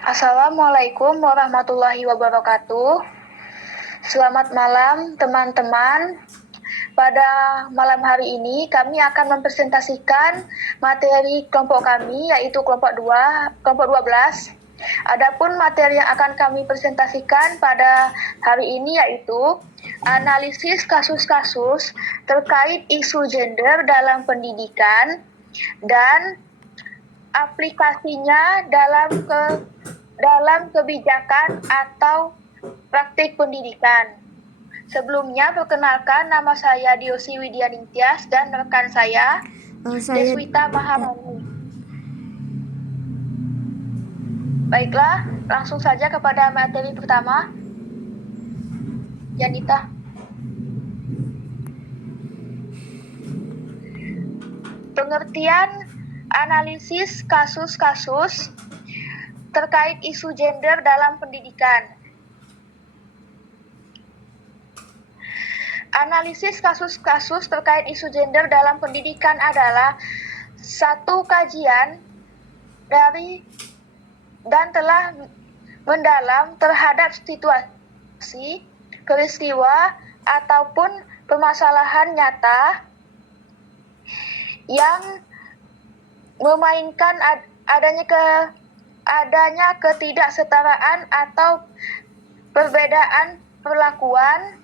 Assalamualaikum warahmatullahi wabarakatuh. Selamat malam teman-teman. Pada malam hari ini kami akan mempresentasikan materi kelompok kami, yaitu kelompok 12. Adapun materi yang akan kami presentasikan pada hari ini yaitu analisis kasus-kasus terkait isu gender dalam pendidikan dan aplikasinya dalam kebijakan atau praktik pendidikan. Sebelumnya, perkenalkan, nama saya Diosi Widyaningtyas dan rekan saya Deswita Mahamani. Baiklah, langsung saja kepada materi pertama. Janita. Pengertian analisis kasus-kasus terkait isu gender dalam pendidikan. Analisis kasus-kasus terkait isu gender dalam pendidikan adalah satu kajian dari dan telah mendalam terhadap situasi, peristiwa, ataupun permasalahan nyata yang memainkan adanya ketidaksetaraan atau perbedaan perlakuan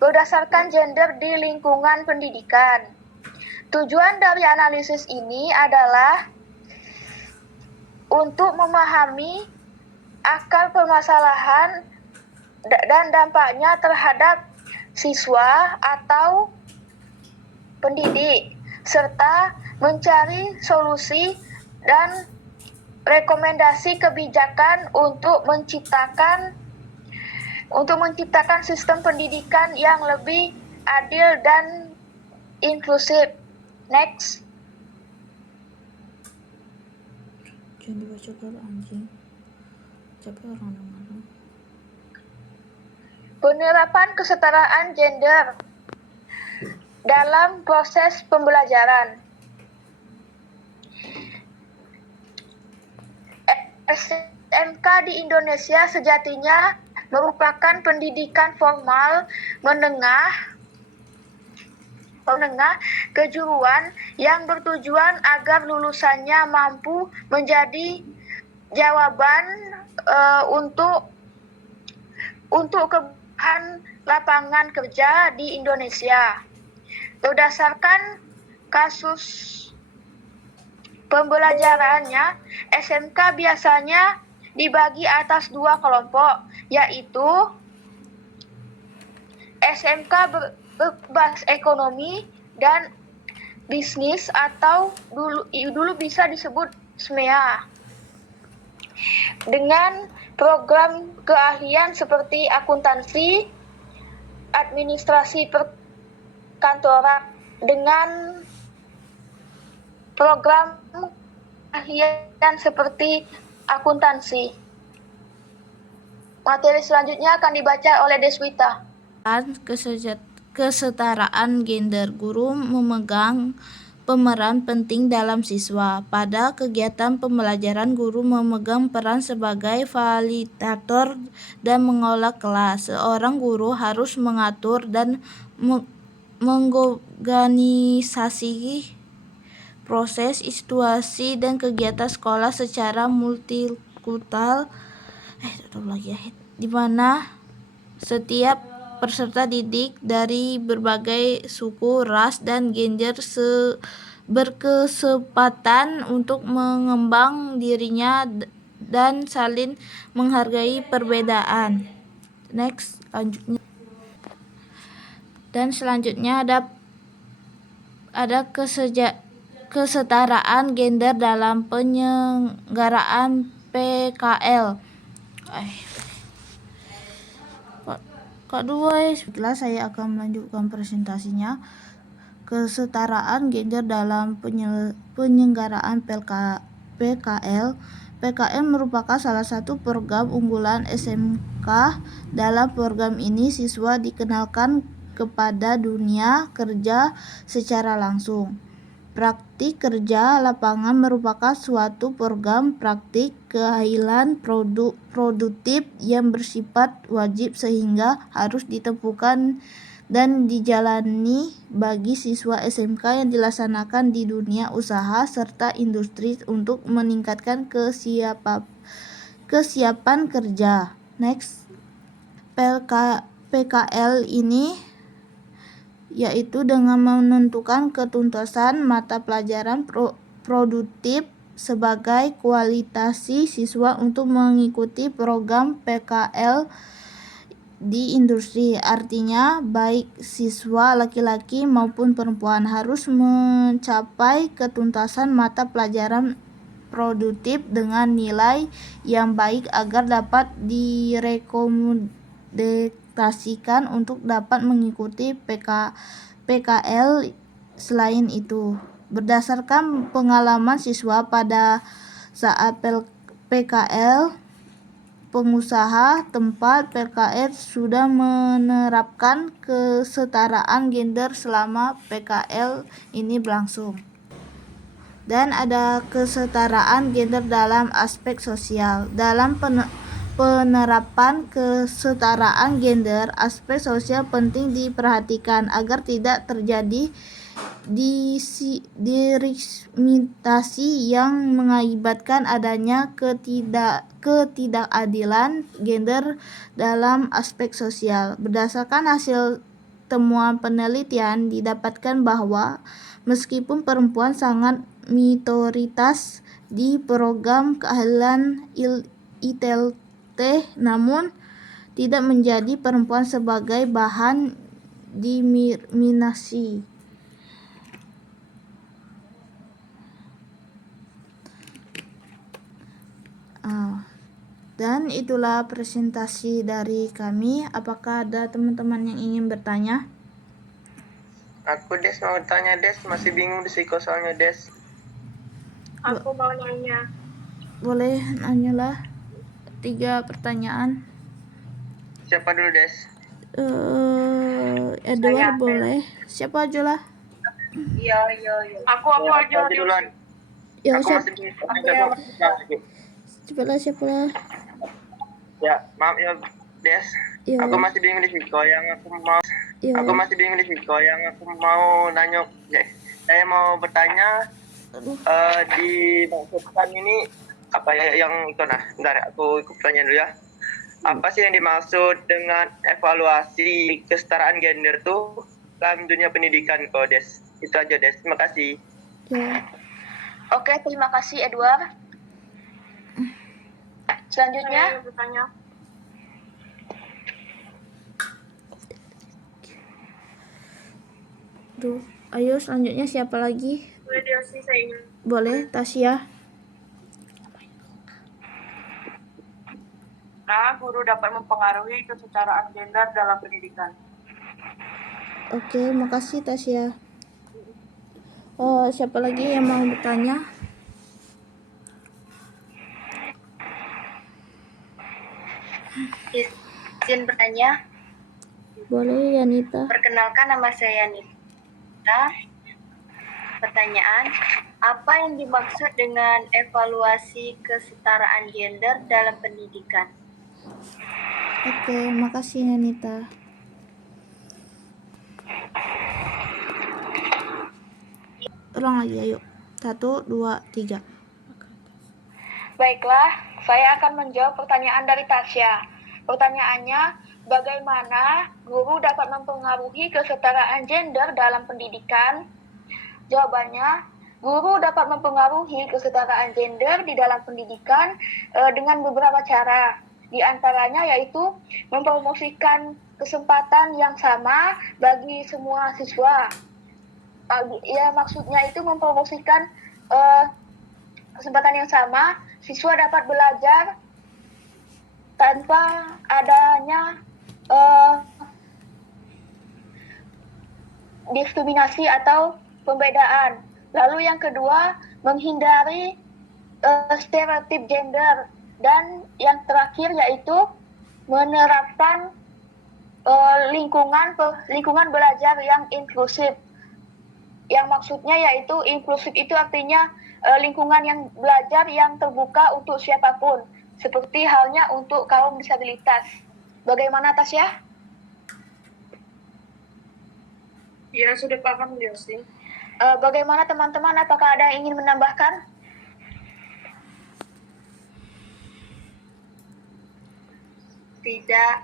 berdasarkan gender di lingkungan pendidikan. Tujuan dari analisis ini adalah untuk memahami akar permasalahan dan dampaknya terhadap siswa atau pendidik, serta mencari solusi dan rekomendasi kebijakan untuk menciptakan sistem pendidikan yang lebih adil dan inklusif. Next. Jangan dibaca kalau anjing. Capek orang-orang. Penerapan kesetaraan gender dalam proses pembelajaran. SMK di Indonesia sejatinya merupakan pendidikan formal menengah kejuruan yang bertujuan agar lulusannya mampu menjadi jawaban untuk kebutuhan lapangan kerja di Indonesia. Berdasarkan kasus pembelajarannya, SMK biasanya dibagi atas dua kelompok, yaitu SMK berbasis ekonomi dan bisnis atau dulu bisa disebut SMEA. Dengan program keahlian seperti akuntansi, administrasi perkantoran, dengan program keahlian seperti akuntansi. Materi selanjutnya akan dibaca oleh Deswita. Kesetaraan gender. Guru memegang pemeran penting dalam siswa. Pada kegiatan pembelajaran, guru memegang peran sebagai fasilitator dan mengelola kelas. Seorang guru harus mengatur dan mengorganisasi proses, situasi, dan kegiatan sekolah secara multikultural, di mana setiap peserta didik dari berbagai suku, ras, dan gender berkesempatan untuk mengembang dirinya dan saling menghargai perbedaan. Next, selanjutnya ada kesetaraan gender dalam penyelenggaraan PKL. Setelah saya akan melanjutkan presentasinya. Kesetaraan gender dalam penyelenggaraan PKL. PKL merupakan salah satu program unggulan SMK. Dalam program ini, siswa dikenalkan kepada dunia kerja secara langsung. Praktik kerja lapangan merupakan suatu program praktik keahlian produktif yang bersifat wajib sehingga harus ditemukan dan dijalani bagi siswa SMK yang dilaksanakan di dunia usaha serta industri untuk meningkatkan kesiapan kerja. Next, PKL ini yaitu dengan menentukan ketuntasan mata pelajaran produktif sebagai kualifikasi siswa untuk mengikuti program PKL di industri. Artinya, baik siswa laki-laki maupun perempuan harus mencapai ketuntasan mata pelajaran produktif dengan nilai yang baik agar dapat direkomendasikan untuk dapat mengikuti PKL. Selain itu, berdasarkan pengalaman siswa pada saat PKL, pengusaha tempat PKL sudah menerapkan kesetaraan gender selama PKL ini berlangsung. Dan ada kesetaraan gender dalam aspek sosial. Dalam penerapan kesetaraan gender, aspek sosial penting diperhatikan agar tidak terjadi diskriminasi yang mengakibatkan adanya ketidakadilan gender dalam aspek sosial. Berdasarkan hasil temuan penelitian didapatkan bahwa meskipun perempuan sangat minoritas di program keahlian ITT, namun tidak menjadi perempuan sebagai bahan diskriminasi. Dan itulah presentasi dari kami. Apakah ada teman-teman yang ingin bertanya? Aku Des mau tanya Des, masih bingung di psiko soalnya Des. Aku mau nanya. Boleh nanyalah 3 pertanyaan. Siapa dulu Des? Edward Saya, boleh. Siapa aja lah. Iya. Aku aja duluan. Ya, Aku masih bingung. siapa lah. Ya, maaf ya Des. Ya. Aku masih bingung di psiko yang aku mau nanya. Saya mau bertanya dimaksudkan ini apa ya yang itu bentar aku ikut tanya dulu ya. Apa sih yang dimaksud dengan evaluasi kesetaraan gender tuh dalam dunia pendidikan kok Des? Itu aja Des, terima kasih. Ya. Oke, terima kasih Edward. Selanjutnya, bertanya. Ayo selanjutnya siapa lagi? Boleh, Tasya. Nah, guru dapat mempengaruhi kesetaraan gender dalam pendidikan. Oke, makasih Tasya. Siapa lagi yang mau bertanya? Izin bertanya. Boleh, Yanita. Perkenalkan, nama saya Yanita. Pertanyaan, apa yang dimaksud dengan evaluasi kesetaraan gender dalam pendidikan? Oke, makasih Yanita. Ulang lagi, ayo. 1, 2, 3. Baiklah, saya akan menjawab pertanyaan dari Tasya. Pertanyaannya, bagaimana guru dapat mempengaruhi kesetaraan gender dalam pendidikan? Jawabannya, guru dapat mempengaruhi kesetaraan gender di dalam pendidikan dengan beberapa cara. Di antaranya yaitu mempromosikan kesempatan yang sama bagi semua siswa. Ya, maksudnya itu mempromosikan kesempatan yang sama, siswa dapat belajar tanpa adanya diskriminasi atau pembedaan. Lalu yang kedua, menghindari stereotip gender. Dan yang terakhir yaitu menerapkan lingkungan belajar yang inklusif. yang maksudnya yaitu inklusif itu artinya lingkungan yang belajar yang terbuka untuk siapapun, seperti halnya untuk kaum disabilitas. Bagaimana Tasya? Ya, sudah paham Yosi. Bagaimana teman-teman? Apakah ada yang ingin menambahkan? Tidak.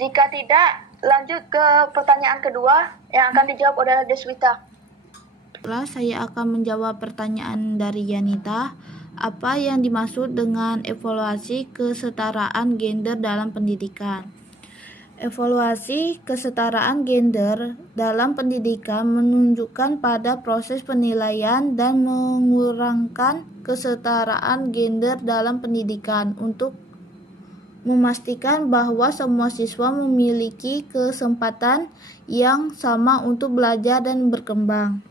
Jika tidak, lanjut ke pertanyaan kedua yang akan dijawab oleh Deswita. Saya akan menjawab pertanyaan dari Yanita. Apa yang dimaksud dengan evaluasi kesetaraan gender dalam pendidikan? Evaluasi kesetaraan gender dalam pendidikan menunjukkan pada proses penilaian dan mengurangkan kesetaraan gender dalam pendidikan untuk memastikan bahwa semua siswa memiliki kesempatan yang sama untuk belajar dan berkembang.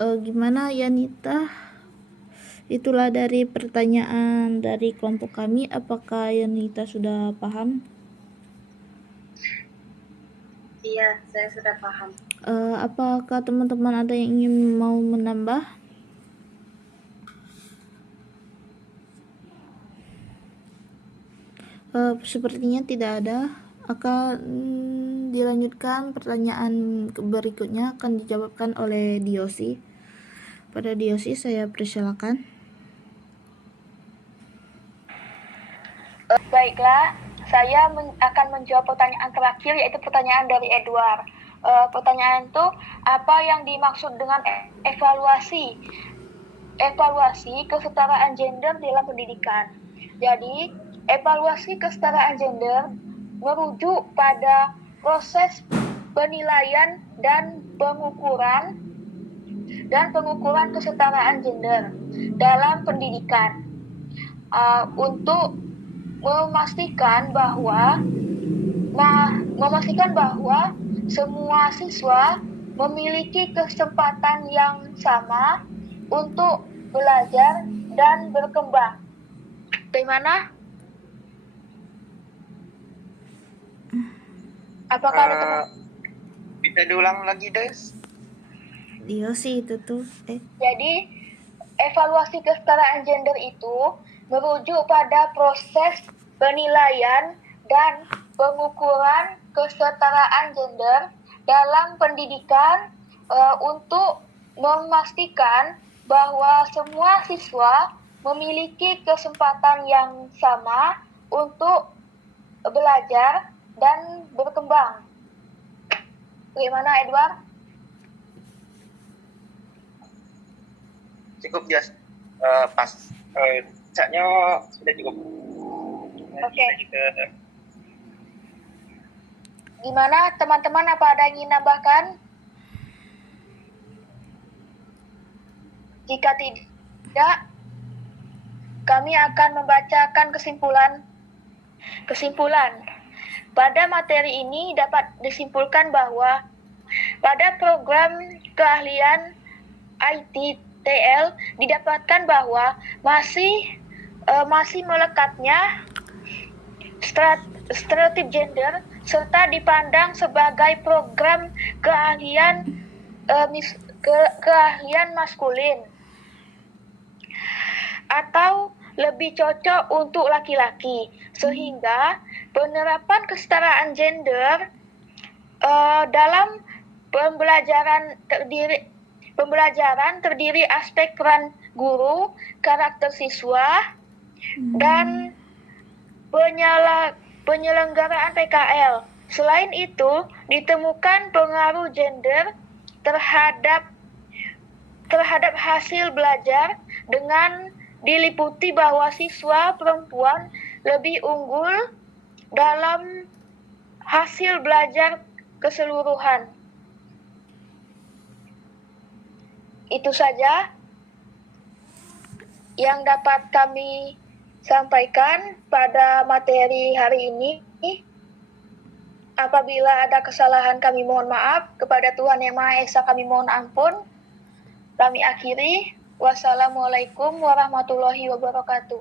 Gimana Yanita? Itulah dari pertanyaan dari kelompok kami. Apakah Yanita sudah paham? Iya, saya sudah paham. Apakah teman-teman ada yang ingin mau menambah? Sepertinya tidak ada. Akan dilanjutkan pertanyaan berikutnya akan dijawabkan oleh Diosi. Pada Diosi saya persilakan. Baiklah, saya akan menjawab pertanyaan terakhir, yaitu pertanyaan dari Edward. Pertanyaan itu, apa yang dimaksud dengan evaluasi kesetaraan gender dalam pendidikan? Jadi, evaluasi kesetaraan gender merujuk pada proses penilaian dan pengukuran kesetaraan gender dalam pendidikan untuk memastikan bahwa semua siswa memiliki kesempatan yang sama untuk belajar dan berkembang. Bagaimana? Apakah ada teman? Bisa diulang lagi, Des? Diosi itu tuh. Jadi, evaluasi kesetaraan gender itu merujuk pada proses penilaian dan pengukuran kesetaraan gender dalam pendidikan untuk memastikan bahwa semua siswa memiliki kesempatan yang sama untuk belajar dan berkembang. Bagaimana, Edward? Cukup, Jas. Pas. Caknya sudah cukup. Oke. Gimana, teman-teman? Apa ada yang ingin nambahkan? Jika tidak, kami akan membacakan kesimpulan. Pada materi ini dapat disimpulkan bahwa pada program keahlian ITTL didapatkan bahwa masih melekatnya stereotip gender serta dipandang sebagai program keahlian maskulin atau lebih cocok untuk laki-laki, sehingga penerapan kesetaraan gender dalam pembelajaran terdiri aspek peran guru, karakter siswa, dan penyelenggaraan PKL. Selain itu, ditemukan pengaruh gender terhadap hasil belajar dengan diliputi bahwa siswa perempuan lebih unggul dalam hasil belajar keseluruhan. Itu saja yang dapat kami sampaikan pada materi hari ini. Apabila ada kesalahan kami mohon maaf, kepada Tuhan Yang Maha Esa kami mohon ampun. Kami akhiri. Wassalamualaikum warahmatullahi wabarakatuh.